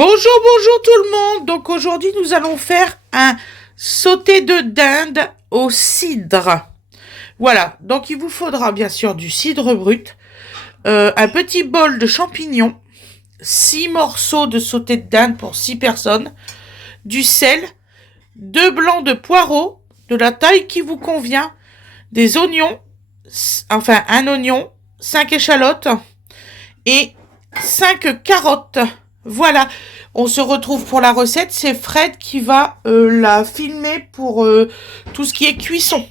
Bonjour, bonjour tout le monde. Donc aujourd'hui, nous allons faire un sauté de dinde au cidre. Voilà, donc il vous faudra bien sûr du cidre brut, un petit bol de champignons, 6 morceaux de sauté de dinde pour 6 personnes, du sel, 2 blancs de poireaux, de la taille qui vous convient, des oignons, enfin un oignon, 5 échalotes et 5 carottes. Voilà, on se retrouve pour la recette. C'est Fred qui va la filmer pour tout ce qui est cuisson.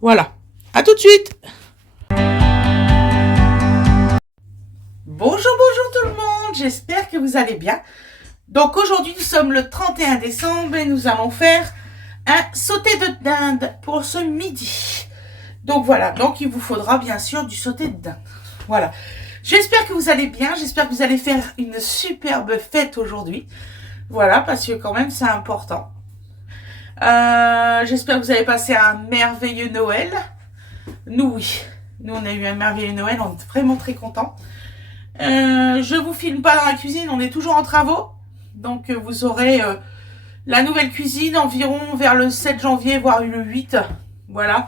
Voilà, à tout de suite. Bonjour, bonjour tout le monde. J'espère que vous allez bien. Donc aujourd'hui, nous sommes le 31 décembre et nous allons faire un sauté de dinde pour ce midi. Donc voilà, donc il vous faudra bien sûr du sauté de dinde. Voilà. J'espère que vous allez bien, j'espère que vous allez faire une superbe fête aujourd'hui. Voilà, parce que quand même c'est important. J'espère que vous avez passé un merveilleux Noël. Nous, oui. Nous, on a eu un merveilleux Noël, on est vraiment très contents. Je vous filme pas dans la cuisine, on est toujours en travaux. Donc vous aurez la nouvelle cuisine environ vers le 7 janvier, voire le 8. Voilà.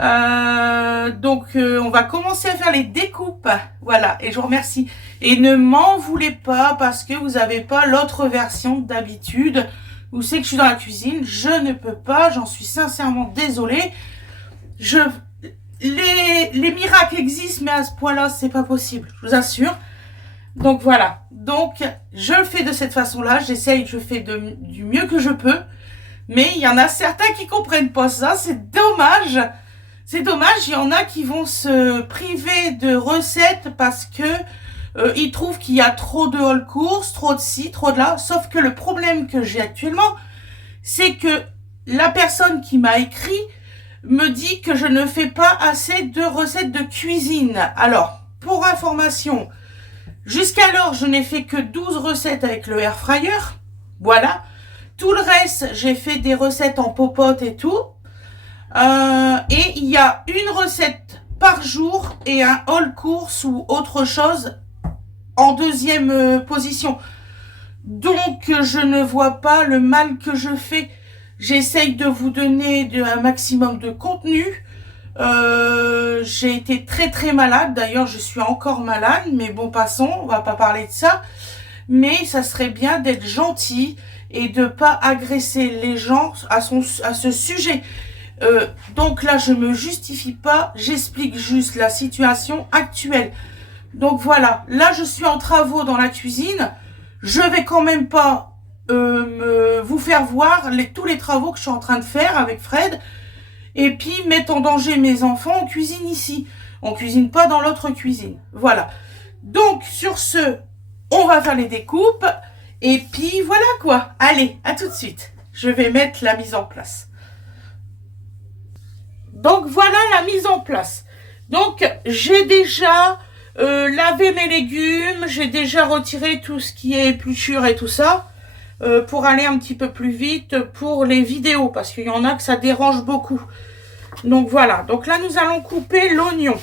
On va commencer à faire les découpes. Voilà, et je vous remercie. Et ne m'en voulez pas parce que vous n'avez pas l'autre version d'habitude. Vous savez que je suis dans la cuisine, je ne peux pas, j'en suis sincèrement désolée. Les miracles existent, mais à ce point-là, c'est pas possible, je vous assure. Donc voilà, donc je le fais de cette façon-là, j'essaye, je fais du mieux que je peux. Mais il y en a certains qui comprennent pas ça, c'est dommage. C'est dommage, il y en a qui vont se priver de recettes parce que ils trouvent qu'il y a trop de all course, trop de ci, trop de là. Sauf que le problème que j'ai actuellement, c'est que la personne qui m'a écrit me dit que je ne fais pas assez de recettes de cuisine. Alors, pour information, jusqu'alors, je n'ai fait que 12 recettes avec le air fryer. Voilà. Tout le reste, j'ai fait des recettes en popote et tout. Et il y a une recette par jour et un all course ou autre chose en deuxième position. Donc je ne vois pas le mal que je fais. J'essaye de vous donner un maximum de contenu. J'ai été très très malade. D'ailleurs je suis encore malade. Mais bon, passons, on va pas parler de ça. Mais ça serait bien d'être gentil et de pas agresser les gens à ce sujet. Donc là, je me justifie pas, j'explique juste la situation actuelle. Donc voilà, là je suis en travaux dans la cuisine. Je vais quand même pas vous faire voir tous les travaux que je suis en train de faire avec Fred. Et puis mettre en danger mes enfants en cuisine ici. On cuisine pas dans l'autre cuisine. Voilà. Donc sur ce, on va faire les découpes. Et puis voilà quoi. Allez, à tout de suite. Je vais mettre la mise en place. Donc voilà la mise en place. Donc j'ai déjà lavé mes légumes, j'ai déjà retiré tout ce qui est épluchure et tout ça pour aller un petit peu plus vite pour les vidéos parce qu'il y en a que ça dérange beaucoup. Donc voilà, donc là nous allons couper l'oignon.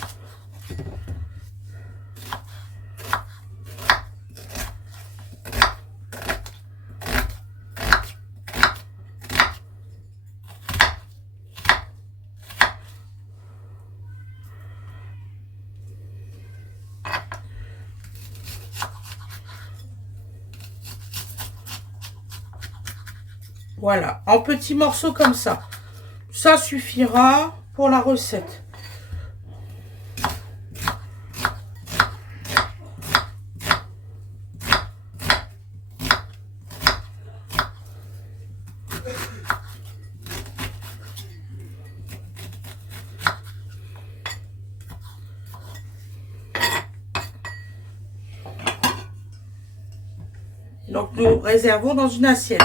Voilà, en petits morceaux comme ça. Ça suffira pour la recette. Donc nous réservons dans une assiette.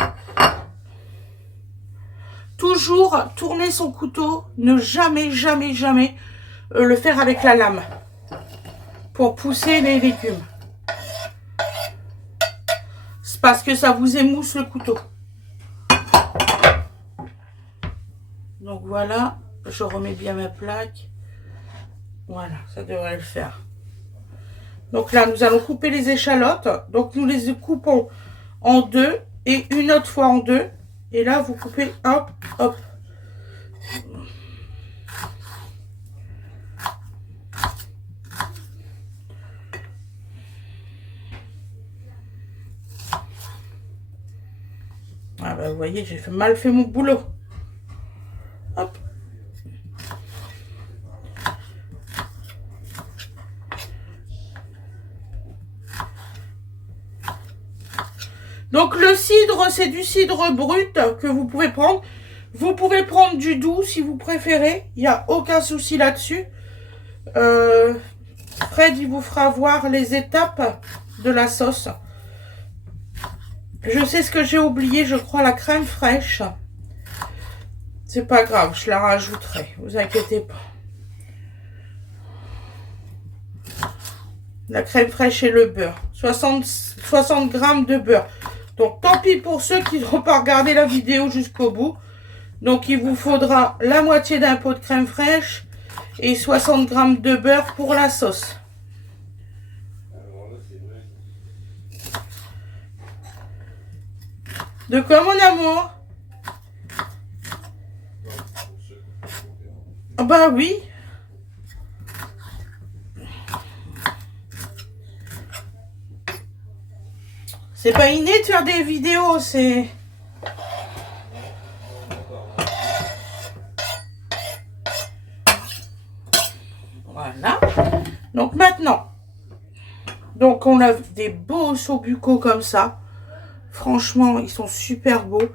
Toujours tourner son couteau, ne jamais, jamais, jamais le faire avec la lame pour pousser les légumes. C'est parce que ça vous émousse le couteau. Donc voilà, je remets bien ma plaque. Voilà, ça devrait le faire. Donc là, nous allons couper les échalotes. Donc nous les coupons en deux et une autre fois en deux. Et là, vous coupez, hop, hop. Ah bah vous voyez, j'ai mal fait mon boulot. Hop. Donc le cidre, c'est du cidre brut que vous pouvez prendre. Vous pouvez prendre du doux si vous préférez. Il n'y a aucun souci là-dessus. Fred, il vous fera voir les étapes de la sauce. Je sais ce que j'ai oublié, je crois, la crème fraîche. C'est pas grave, je la rajouterai. Vous inquiétez pas. La crème fraîche et le beurre. 60 grammes de beurre. Donc, tant pis pour ceux qui n'ont pas regardé la vidéo jusqu'au bout. Donc, il vous faudra la moitié d'un pot de crème fraîche et 60 grammes de beurre pour la sauce. De quoi, mon amour? Ah bah oui. C'est pas inné de faire des vidéos, c'est... Voilà. Donc maintenant, donc on a des beaux sauts buccaux comme ça. Franchement, ils sont super beaux.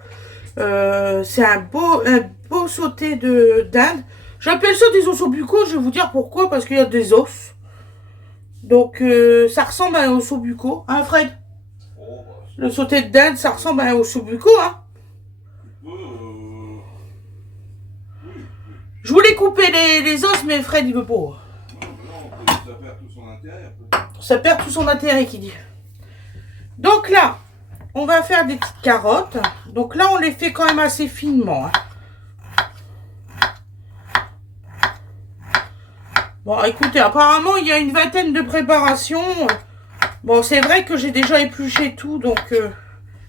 C'est un beau sauté d'Inde. J'appelle ça des os buccaux, je vais vous dire pourquoi, parce qu'il y a des os. Donc ça ressemble à un os buccaux, hein Fred? Le sauté d'Inde, ça ressemble à un os buccaux, hein? Je voulais couper les os, mais Fred, il veut pas. Ça perd tout son intérêt. Ça perd tout son intérêt, qui dit. Donc là, on va faire des petites carottes. Donc là, on les fait quand même assez finement. Hein. Bon, écoutez, apparemment, il y a une vingtaine de préparations. Bon, c'est vrai que j'ai déjà épluché tout, donc...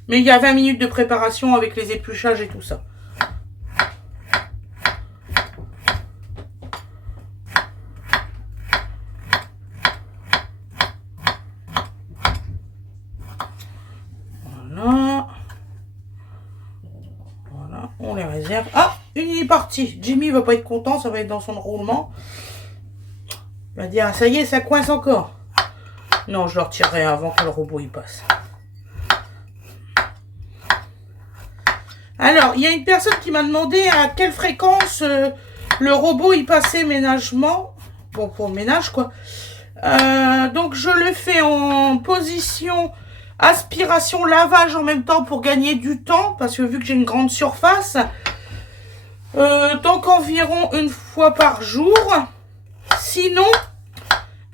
mais il y a 20 minutes de préparation avec les épluchages et tout ça. Voilà, on les réserve. Ah, une est partie. Jimmy va pas être content, ça va être dans son roulement. Il va dire, ça y est, ça coince encore. Non, je le retirerai avant que le robot y passe. Alors, il y a une personne qui m'a demandé à quelle fréquence le robot y passait ménagement. Bon, pour le ménage, quoi. Donc, je le fais en position aspiration, lavage en même temps pour gagner du temps. Parce que vu que j'ai une grande surface, donc environ une fois par jour. Sinon,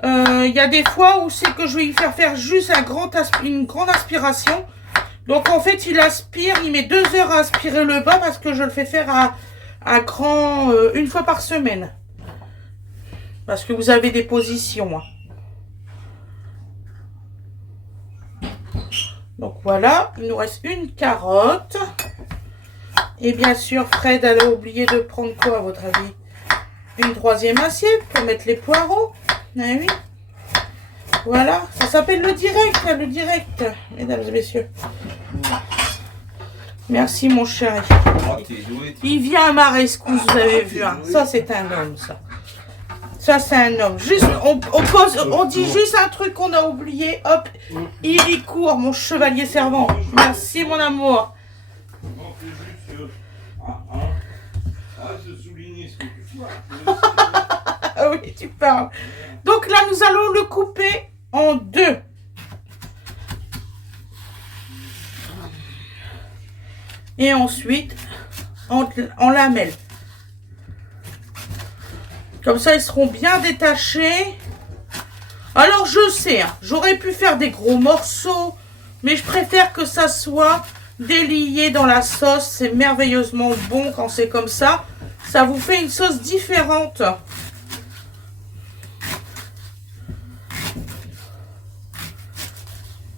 il y a des fois où c'est que je vais y faire juste une grande aspiration. Donc en fait, il aspire, il met 2 heures à aspirer le bas parce que je le fais faire à grand une fois par semaine. Parce que vous avez des positions. Hein. Donc voilà, il nous reste une carotte. Et bien sûr, Fred, elle a oublié de prendre quoi à votre avis? Une troisième assiette pour mettre les poireaux. Ah oui. Voilà, ça s'appelle le direct, mesdames et messieurs. « Merci, mon chéri. Il vient à ma rescousse, vous avez vu. Hein. Ça, c'est un homme, ça. Ça, c'est un homme. Juste, on dit juste un truc qu'on a oublié. Hop, il y court, mon chevalier servant. Merci, mon amour. Ah oui, tu parles. Donc là, nous allons le couper en deux. Et ensuite, en lamelles. Comme ça, ils seront bien détachés. Alors, je sais, hein, j'aurais pu faire des gros morceaux, mais je préfère que ça soit délié dans la sauce. C'est merveilleusement bon quand c'est comme ça. Ça vous fait une sauce différente.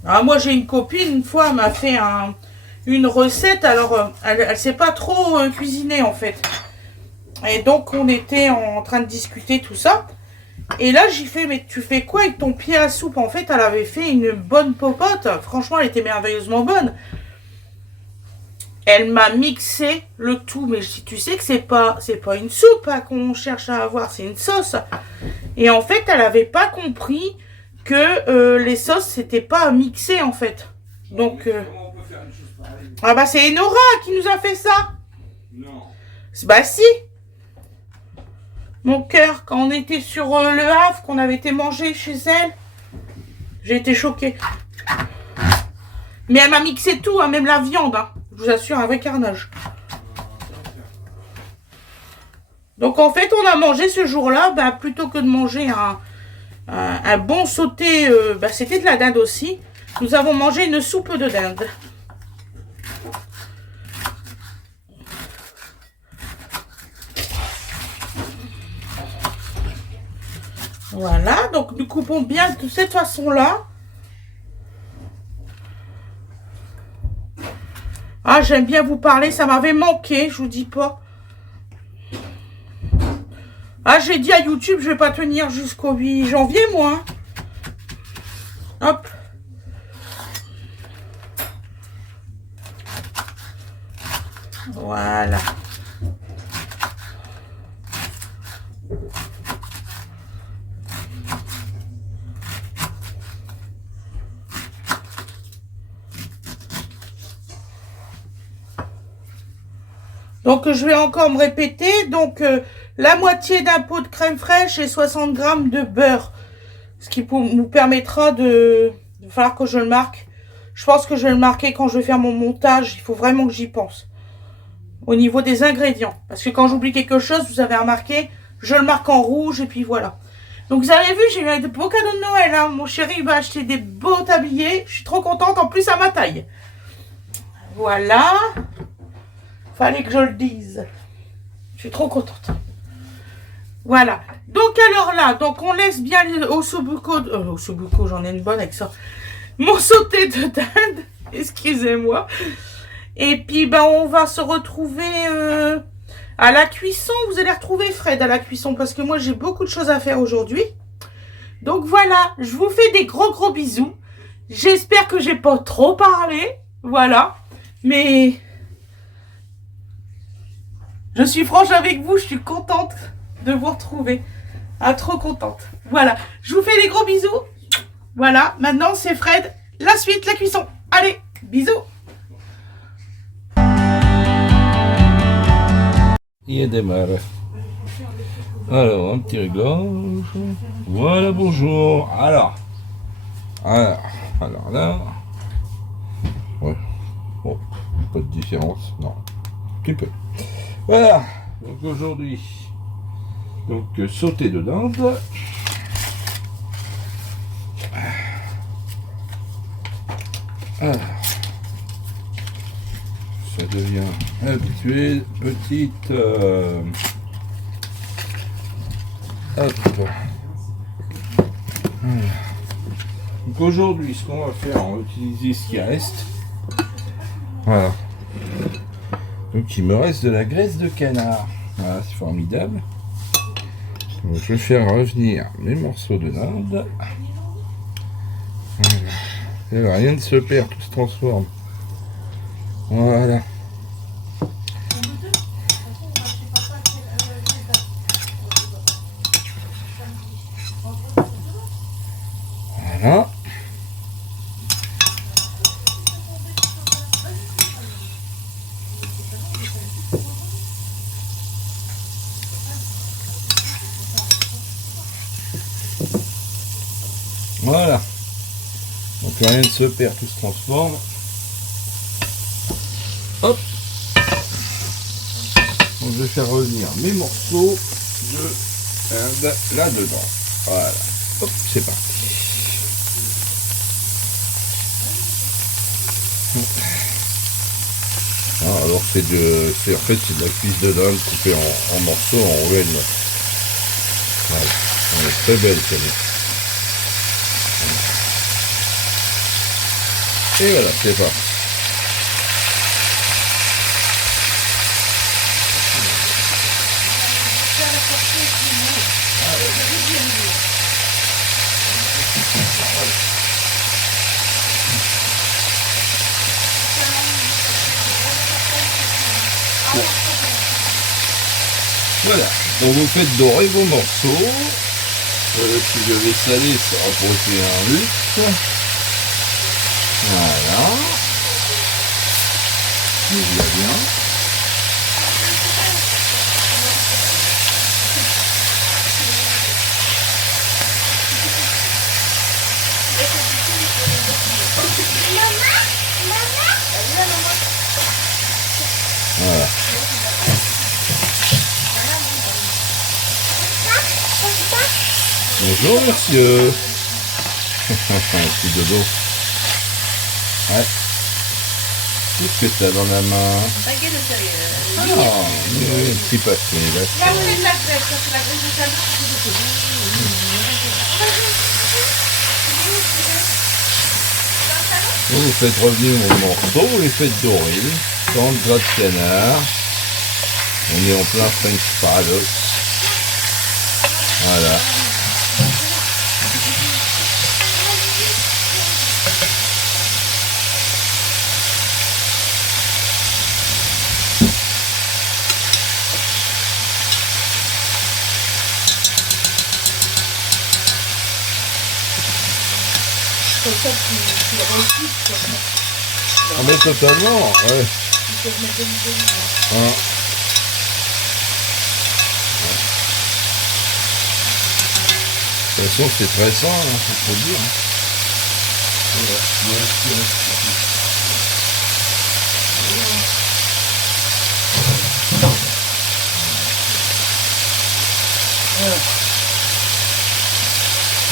Ah, moi, j'ai une copine, une fois, elle m'a fait une recette. Alors, elle ne sait pas trop cuisiner, en fait. Et donc, on était en train de discuter tout ça. Et là, j'ai fait, mais tu fais quoi avec ton pied à soupe? En fait, elle avait fait une bonne popote. Franchement, elle était merveilleusement bonne. Elle m'a mixé le tout. Mais tu sais que c'est pas une soupe hein, qu'on cherche à avoir, c'est une sauce. Et en fait, elle avait pas compris que les sauces, c'était pas mixé, en fait. Donc, Comment on peut faire une chose pareille? ah bah c'est Enora qui nous a fait ça. Non. Bah si. Mon cœur, quand on était sur le Havre, qu'on avait été manger chez elle, j'ai été choquée. Mais elle m'a mixé tout, hein, même la viande. Hein. Je vous assure, un vrai carnage. Donc en fait, on a mangé ce jour-là, bah, plutôt que de manger un bon sauté, bah, c'était de la dinde aussi. Nous avons mangé une soupe de dinde. Voilà, donc nous coupons bien de cette façon-là. Ah, j'aime bien vous parler, ça m'avait manqué, je vous dis pas. Ah, j'ai dit à YouTube, je vais pas tenir jusqu'au 8 janvier, moi. Hop. Voilà. Donc, je vais encore me répéter. Donc, la moitié d'un pot de crème fraîche et 60 g de beurre. Ce qui nous permettra de... Il va falloir que je le marque. Je pense que je vais le marquer quand je vais faire mon montage. Il faut vraiment que j'y pense. Au niveau des ingrédients. Parce que quand j'oublie quelque chose, vous avez remarqué, je le marque en rouge et puis voilà. Donc, vous avez vu, j'ai eu de beaux cadeaux de Noël. Hein. Mon chéri va acheter des beaux tabliers. Je suis trop contente. En plus, à ma taille. Voilà. Fallait que je le dise. Je suis trop contente. Voilà. Donc alors là, donc on laisse bien au sobuco. Au sobuco, j'en ai une bonne avec ça. Mon sauté de dinde. Excusez-moi. Et puis ben on va se retrouver à la cuisson. Vous allez retrouver Fred à la cuisson parce que moi j'ai beaucoup de choses à faire aujourd'hui. Donc voilà, je vous fais des gros bisous. J'espère que j'ai pas trop parlé. Voilà. Mais je suis franche avec vous, je suis contente de vous retrouver. Ah, trop contente. Voilà, je vous fais des gros bisous. Voilà, maintenant c'est Fred. La suite, la cuisson. Allez, bisous. Il démarre. Alors, un petit réglage. Voilà, bonjour. Alors là. Ouais. Bon, pas de différence. Non. Un petit peu. Voilà. Donc aujourd'hui, sauté de dinde. Alors, ça devient habitué. Petite. Hop. Voilà. Donc aujourd'hui, ce qu'on va faire, on va utiliser ce qui reste. Voilà. Donc il me reste de la graisse de canard. Voilà, c'est formidable. Donc, je vais faire revenir mes morceaux de dinde. Voilà. Rien ne se perd, tout se transforme. Voilà. Voilà. Voilà. Donc rien ne se perd, tout se transforme. Hop. Donc je vais faire revenir mes morceaux de dinde là-dedans. Voilà. Hop, c'est parti. Ah, alors c'est en fait c'est de la cuisse de dinde coupée en morceaux, en roulettes. Voilà. Elle est très belle celle-là. Et voilà, c'est parti. Voilà, donc vous faites dorer vos morceaux. Si je vais saler, ça va porter un luxe. Voilà. Je vois bien. Voilà. Bonjour monsieur. Petit dodo. Ouais. Qu'est-ce que t'as dans la main? Un paquet de céréales. Ah, oui, un petit paquet. Là, D'accord. c'est de la graisse, ça c'est la graisse de canard. Vous faites revenir vos morceaux, vous les faites dorer. 30 gras de canard. On est en plein French paradoxe. Voilà. Comme ça, tu le recycles, quoi. Ah mais totalement, ouais. Tu peux remettre de l'huile. Hein. De toute façon, c'est très sain, hein, faut le dire.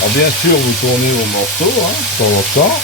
Alors bien sûr, vous tournez vos morceaux, hein, de temps en temps.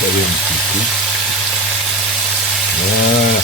Saler un petit peu. Voilà.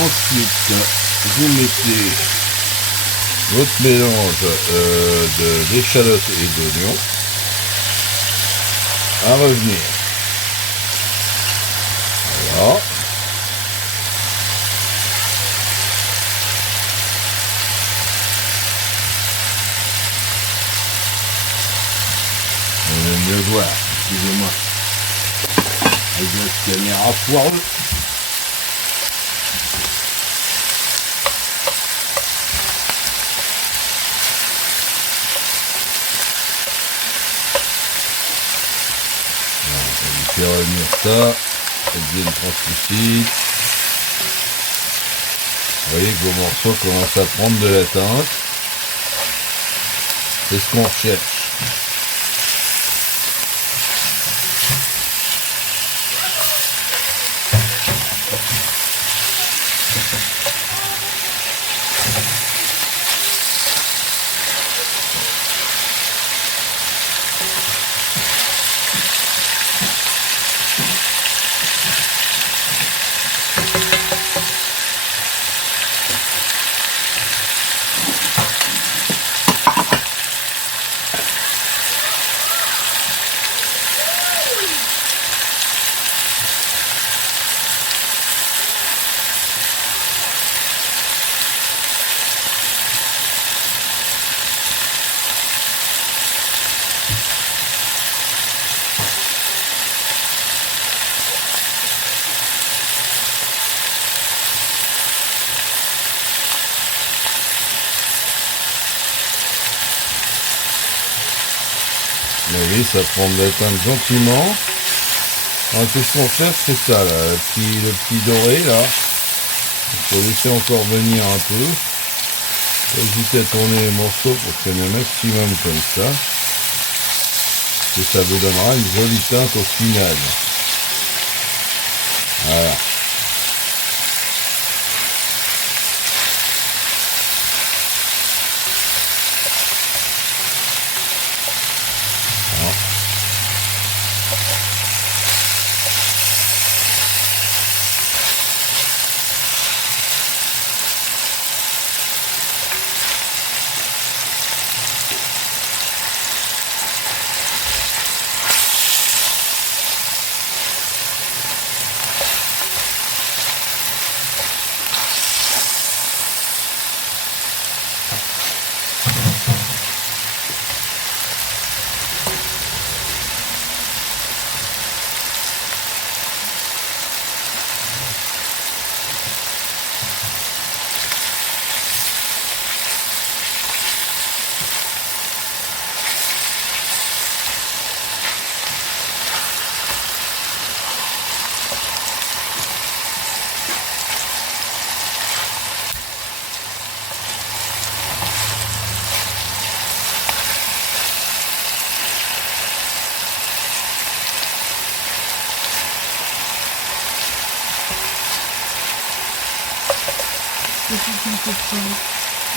Ensuite, vous mettez votre mélange d'échalotes et d'oignons à revenir. Voilà. On vient de le voir, excusez-moi. Avec votre caméra foireuse. On va faire revenir ça. Elles deviennent translucides. Vous voyez que vos morceaux commencent à prendre de la teinte. C'est ce qu'on recherche. Vous voyez, ça prend de la teinte gentiment. Alors, qu'est-ce qu'on cherche, c'est ça, là, le petit doré, là. Il faut laisser encore venir un peu. Faut hésiter à tourner les morceaux pour qu'il y en ait un maximum comme ça. Et ça vous donnera une jolie teinte au final. Voilà.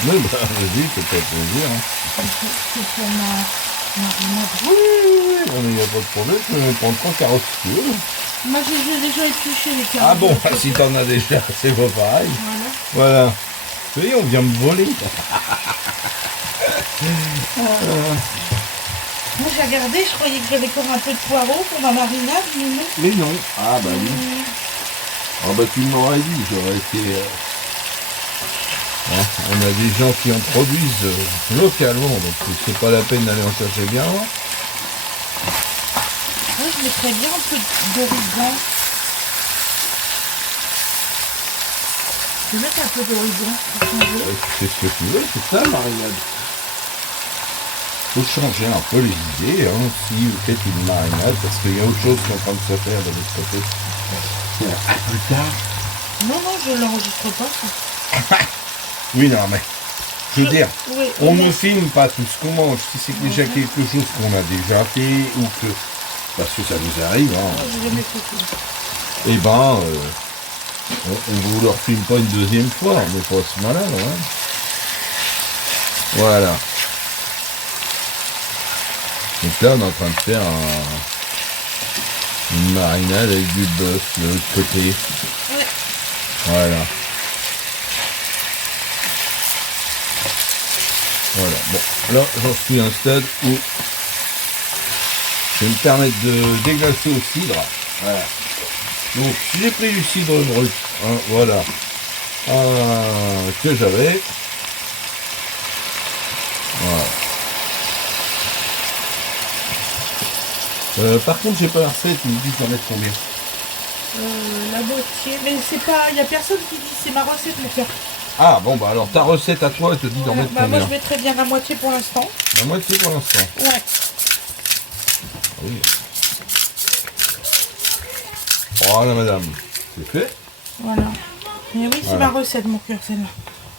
Oui, bah, vas-y, c'est pas plaisir. Hein. C'est pour ma marinade. Oui, non, mais il n'y a pas de problème, je vais prendre 3 carottes si tu veux. Moi, j'ai déjà épluché les carottes. Ah bon, si t'en as déjà, c'est pas pareil. Voilà. Vous voyez, on vient me voler. Moi, j'ai regardé, je croyais que j'avais encore un peu de poireau pour ma marinade, mais non. Mais non. Ah bah oui. Ah bah tu m'aurais dit, j'aurais été... Hein, on a des gens qui en produisent localement, donc c'est pas la peine d'aller en chercher bien loin. Moi, je mettrais bien un peu d'origan. Je vais mettre un peu d'origan pour changer. Ouais, c'est ce que tu veux, c'est ça, marinade. Faut changer un peu les idées, hein, si vous faites une marinade, parce qu'il y a autre chose qui est en train de se faire de l'autre côté. À plus tard. Non, non, je l'enregistre pas, ça. Oui, non, mais je veux dire, oui, on ne filme pas tout ce qu'on mange. Si c'est déjà quelque chose qu'on a déjà fait ou que... Parce que ça nous arrive, hein. Je vais mettre tout. Eh ben, on vous leur filme pas une deuxième fois, mais pas ce malin, hein. Voilà. Donc là, on est en train de faire une marinade avec du bœuf de l'autre côté. Ouais. Voilà. Voilà, bon, là j'en suis à un stade où je vais me permettre de déglacer au cidre. Voilà. Donc j'ai pris du cidre brut, hein, voilà, que j'avais. Voilà. Par contre j'ai pas la recette, il me dit d'en mettre combien? La moitié, mais c'est pas, il y a personne qui dit c'est ma recette, mon cœur. Ah bon bah alors ta recette à toi, elle te dit d'en mettre combien? Moi je mettrais bien la moitié pour l'instant. La moitié pour l'instant. Ouais. Oui. Voilà madame, c'est fait. Voilà. Mais oui, c'est Voilà. ma recette, mon cœur, celle-là.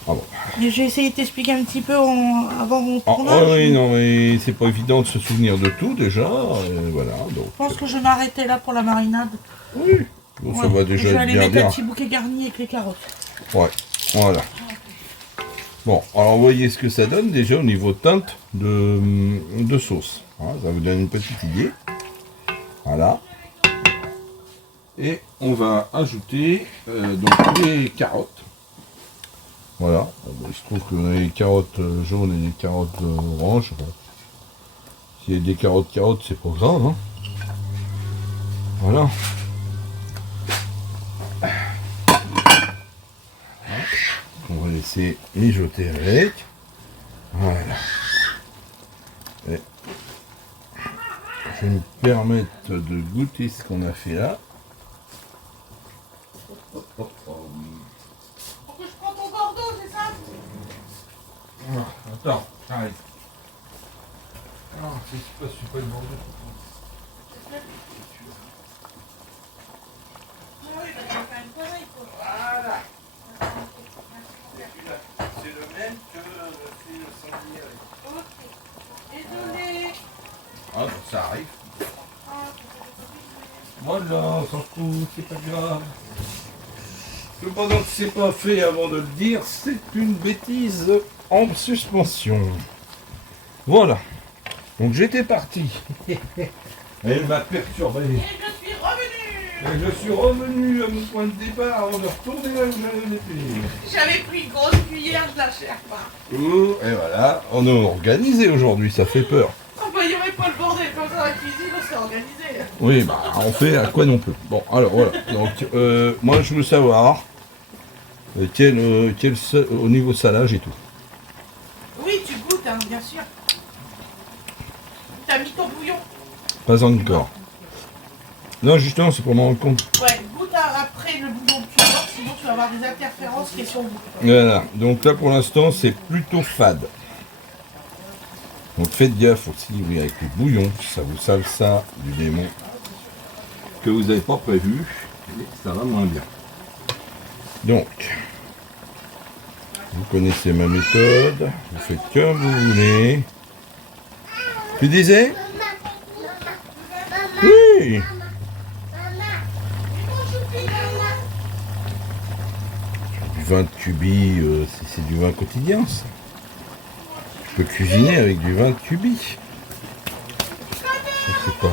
Ah bon. Et j'ai essayé de t'expliquer un petit peu avant mon Ah, tournage. oui, non mais c'est pas évident de se souvenir de tout déjà. Voilà, donc. Je pense que je vais m'arrêter là pour la marinade. Oui, bon, ça Ouais. va Et déjà je vais être aller bien mettre un bien. petit bouquet garni avec les carottes. Ouais, voilà. Bon, alors voyez ce que ça donne déjà au niveau teinte de sauce. Hein, ça vous donne une petite idée. Voilà. Et on va ajouter donc les carottes. Voilà. Bon, il se trouve qu'on a les carottes jaunes et les carottes oranges. Bon. S'il y a des carottes, c'est pas grave. Hein. Voilà. On va laisser mijoter avec. Voilà. Et je vais me permettre de goûter ce qu'on a fait là. Pour que je prends ton Bordeaux, c'est ça? Attends, arrête. Non, c'est pas le Bordeaux. Ah oui, bah, tu vas faire une connerie, quoi. Voilà. C'est le même que fait le sanglier avec. Ok. Désolé. Ah, bon, ça arrive. Voilà, on s'en fout, c'est pas grave. Cependant que c'est pas fait avant de le dire, c'est une bêtise en suspension. Voilà. Donc j'étais parti. Elle m'a perturbé. Et je suis revenue. Et je suis revenu à mon point de départ avant de retourner là où j'avais été. J'avais pris une grosse cuillère, je la cherche pas. Oh, et voilà, on est organisé aujourd'hui, ça fait peur. Ah bah, il n'y aurait pas le bordel comme ça dans la cuisine, on s'est organisé. Oui, bah on fait à quoi non peut. Bon, alors voilà. Donc moi je veux savoir au niveau salage et tout. Oui, tu goûtes, hein, bien sûr. T'as mis ton bouillon. Pas encore. Non, justement, c'est pour m'en rendre compte. Ouais, goûte après le bouillon que tu bois, sinon tu vas avoir des interférences qui sont goût. Voilà. Donc là pour l'instant c'est plutôt fade. Donc faites gaffe aussi, oui, avec le bouillon, ça vous sale ça du démon que vous n'avez pas prévu, et ça va moins bien. Donc, vous connaissez ma méthode, vous faites comme vous voulez. Tu disais? Oui. Du vin de Cuby, c'est du vin quotidien, ça. Je peux cuisiner avec du vin de Cuby. C'est pas...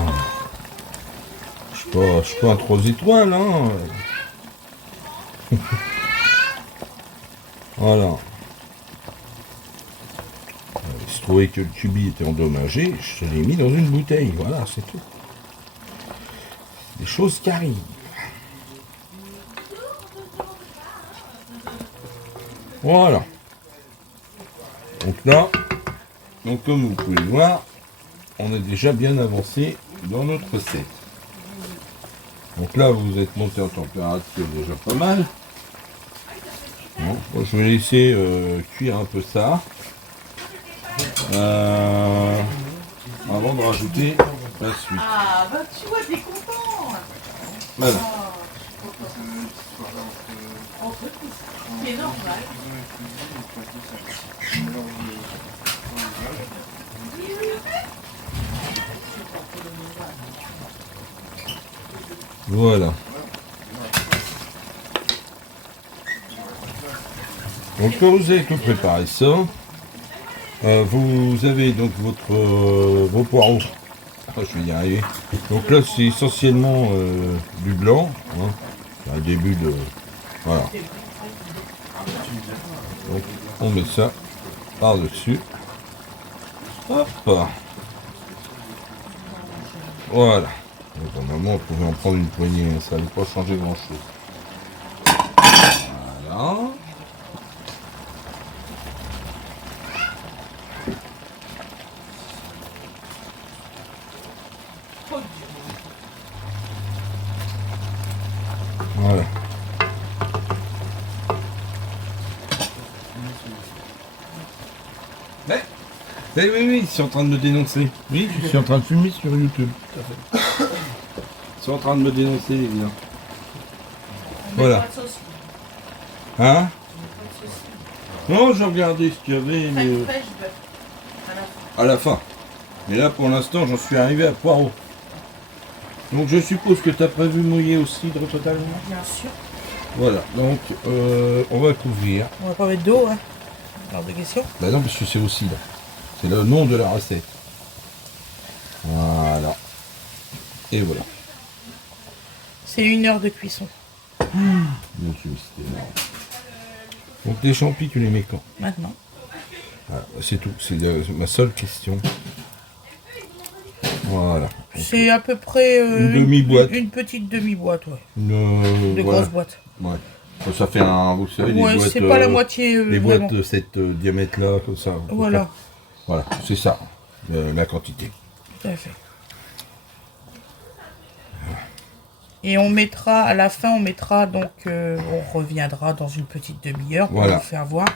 Je suis pas un 3 étoiles, hein. Voilà. Il se trouvait que le Cuby était endommagé, je l'ai mis dans une bouteille, voilà, c'est tout. Des choses qui arrivent. Voilà. Donc là, comme vous pouvez le voir, on est déjà bien avancé dans notre recette. Donc là, vous êtes monté en température déjà pas mal. Bon, moi, je vais laisser cuire un peu ça. Avant de rajouter la suite. Ah, bah tu vois, t'es content. Voilà. C'est normal. Voilà. Donc quand vous avez tout préparé ça, vous avez donc vos poireaux. Ah, je vais y arriver. Donc là c'est essentiellement du blanc. Hein. Un début de... Voilà. Donc on met ça par-dessus. Hop. Voilà. Donc, normalement on pouvait en prendre une poignée, hein. Ça n'allait pas changer grand chose. Voilà. Voilà. Oui, ils sont en train de me dénoncer. Oui, je suis en train de fumer sur YouTube. Ils sont en train de me dénoncer, les gars. Voilà. Pas de sauce. Hein? Pas de sauce. Non, j'ai regardé ce qu'il y avait mais, Crème fraîche, bœuf. À la fin. à la fin. Mais là, pour l'instant, j'en suis arrivé à poireau. Donc, je suppose que tu as prévu mouiller au cidre totalement. Bien sûr. Voilà, donc on va couvrir. On va pas mettre d'eau, hein. Hors de question. Bah non, parce que c'est au cidre. C'est le nom de la recette. Voilà. Et voilà. C'est 1 heure de cuisson. Donc, c'était énorme. Donc les champis, tu les mets quand? Maintenant. Voilà, c'est tout. C'est ma seule question. Voilà. C'est à peu près Une demi-boîte. Une petite demi-boîte, ouais. De Grosse boîte. Ouais. Ça fait un, vous savez, Ouais, les boîtes. c'est pas la moitié. Les vraiment. boîtes de cette diamètre-là, comme ça. Voilà. Voilà, c'est ça, la quantité. Tout à fait. Et on mettra, à la fin, on mettra, donc, on reviendra dans une petite demi-heure pour Voilà. vous faire voir.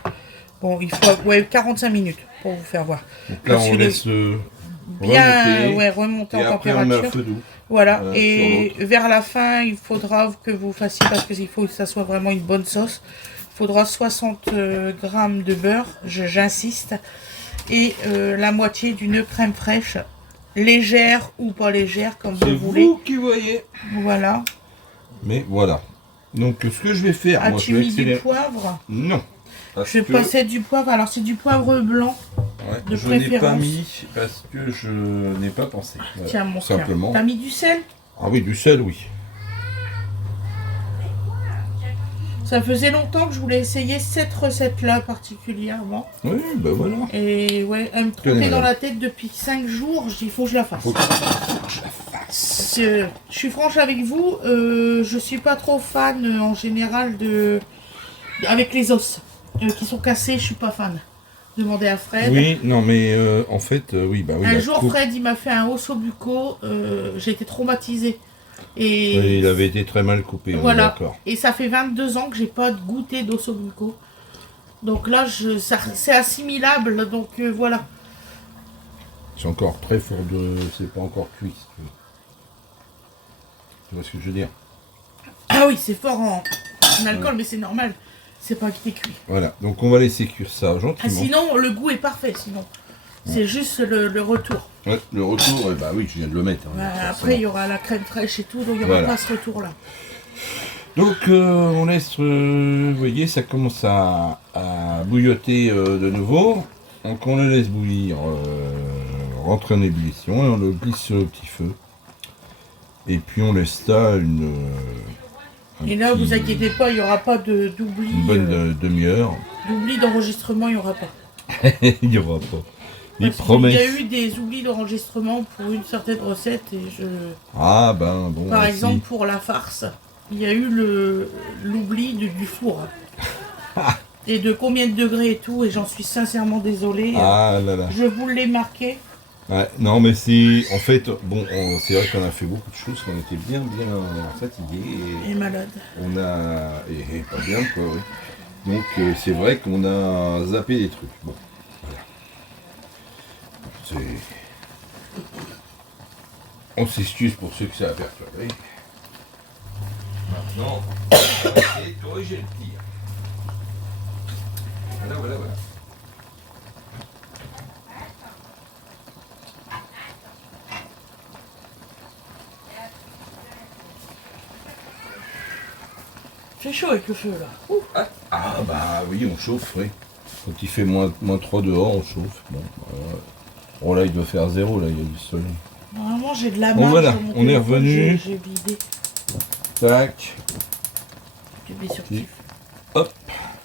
Bon, il faut 45 minutes pour vous faire voir. Donc là, Parce on que laisse bien remonter. remonter Et en après, on met température. un feu doux. Voilà, sur et l'autre. vers la fin, il faudra que vous fassiez, parce qu'il faut que ça soit vraiment une bonne sauce, il faudra 60 grammes de beurre, j'insiste, et la moitié d'une crème fraîche, légère ou pas légère, comme C'est vous voulez. vous qui voyez. Voilà. Mais voilà. Donc, ce que je vais faire, moi, je As-tu vais mis du accélérer. poivre? Non. Parce Je que- passais du poivre, alors c'est du poivre blanc. Ouais, de je n'ai pas préférence. mis parce que je n'ai pas pensé. Voilà, Tiens, mon cœur. simplement. T'as mis du sel? Ah oui, du sel, oui. Ça faisait longtemps que je voulais essayer cette recette-là particulièrement. Oui, ben voilà. Et ouais, elle me Tenez, trottait dans madame. la tête depuis 5 jours. Je dis, il faut que je la fasse. Faut que je la fasse. Parce que, je suis franche avec vous, je suis pas trop fan en général avec les os qui sont cassés. Je suis pas fan. Demandez à Fred. Oui, non, mais en fait, oui, bah oui. Un la jour, coupe- Fred, il m'a fait un osso bucco. J'ai été traumatisée. Et Oui, il avait été très mal coupé, on est voilà. d'accord. Et ça fait 22 ans que j'ai pas goûté d'osso bucco. Donc là, c'est assimilable. Donc voilà. C'est encore très fort de. C'est pas encore cuit. Si tu veux. Tu vois ce que je veux dire? Ah oui, c'est fort en alcool, mais c'est normal. C'est pas qui est cuit. Voilà, donc on va laisser cuire ça Ah, gentiment. sinon, le goût est parfait. Sinon, c'est juste le retour. Ouais, le retour, bah oui, je viens de le mettre. hein, Voilà, forcément. après, il y aura la crème fraîche et tout, donc il n'y aura Voilà. pas ce retour-là. Donc on laisse, vous voyez, ça commence à bouilloter de nouveau. Donc on le laisse bouillir, rentrer en ébullition, et on le glisse sur le petit feu. Et puis on laisse ça un Et là, petit- vous inquiétez pas, il n'y aura pas d'oubli. une bonne demi-heure. D'oubli d'enregistrement, il n'y aura pas. Il n'y aura pas. Il Parce qu'il promet. y a eu des oublis d'enregistrement pour une certaine recette. Et Ah ben bon. Par si. exemple, pour la farce, il y a eu l'oubli du four. Et de combien de degrés et tout, et j'en suis sincèrement désolée. Ah là là. Je vous l'ai marqué. Ouais, non mais c'est en fait bon, c'est vrai qu'on a fait beaucoup de choses, qu'on était bien fatigués Et malade. on a et pas bien quoi. Oui. Donc c'est vrai qu'on a zappé des trucs. Bon, voilà. On s'excuse pour ceux que ça a perturbé. Maintenant, on va essayer de corriger le tir. Voilà. C'est chaud avec le feu là. Ouh. Ah bah oui, on chauffe, oui. Quand il fait moins 3 dehors, on chauffe. Bon, bah, oh là, il doit faire 0, là, il y a du soleil. Normalement, j'ai de la Bon, marge. voilà, sur mon on est téléphone, revenu. J'ai vidé. Tac, J'ai mis sur Petit. petit feu. hop,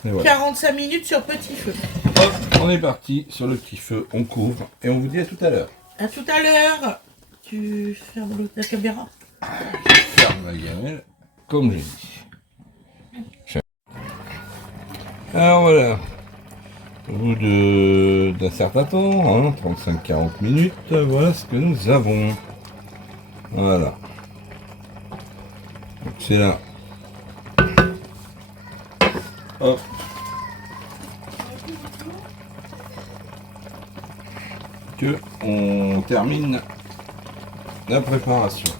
et voilà. 45 minutes sur petit feu. Hop, on est parti sur le petit feu, on couvre et on vous dit à tout à l'heure. À tout à l'heure. Tu fermes la caméra. Ferme la gamelle, comme j'ai dit. Alors voilà, au bout d'un certain temps, hein, 35-40 minutes, voilà ce que nous avons. Voilà. Donc c'est là. Hop. Que on termine la préparation.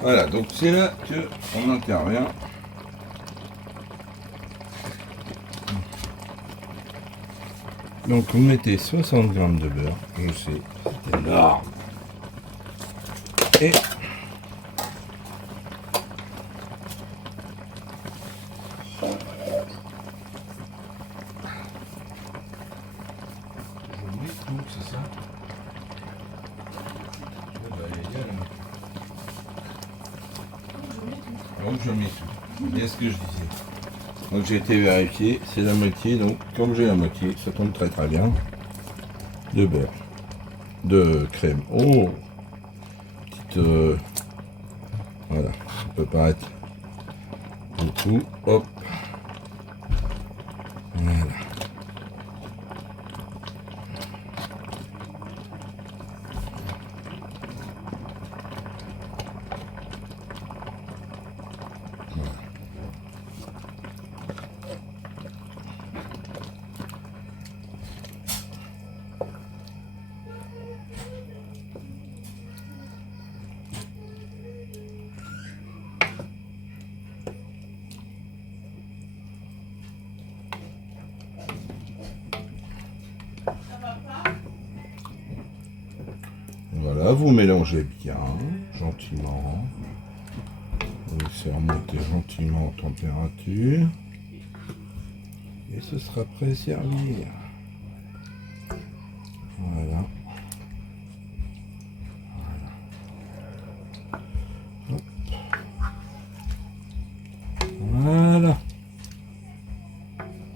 Voilà, donc c'est là que on intervient. Donc vous mettez 60 grammes de beurre, je sais, c'est énorme. Et je mets tout, c'est ça. Donc je mets tout. C'est ce que je disais. Donc j'ai été vérifié, c'est la moitié, donc comme j'ai la moitié, ça tombe très très bien. De beurre. De crème. Oh, petite voilà, ça peut paraître beaucoup. Hop. Voilà. Voilà, vous mélangez bien, gentiment. Vous laissez remonter gentiment en température. Et ce sera prêt à servir. Voilà. Hop. Voilà.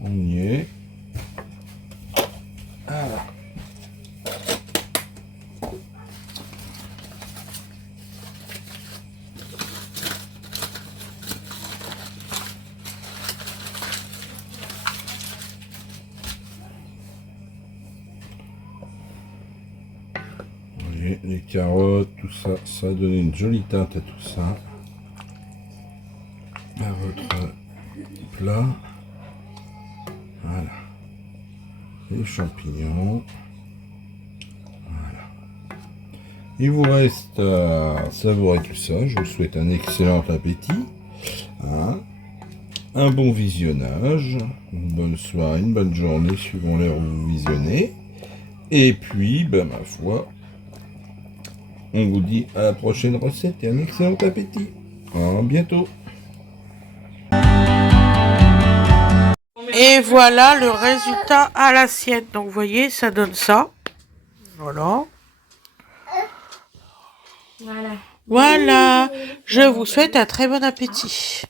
On y est. Voilà. Et les carottes, tout ça, ça a donné une jolie teinte à tout ça. À votre plat. Voilà. Les champignons. Voilà. Il vous reste à savourer tout ça. Je vous souhaite un excellent appétit. Hein, un bon visionnage. Une bonne soirée, une bonne journée, suivant l'heure où vous visionnez. Et puis, ben, ma foi, on vous dit à la prochaine recette et un excellent appétit. À bientôt. Et voilà le résultat à l'assiette. Donc vous voyez, ça donne ça. Voilà. Voilà. Je vous souhaite un très bon appétit.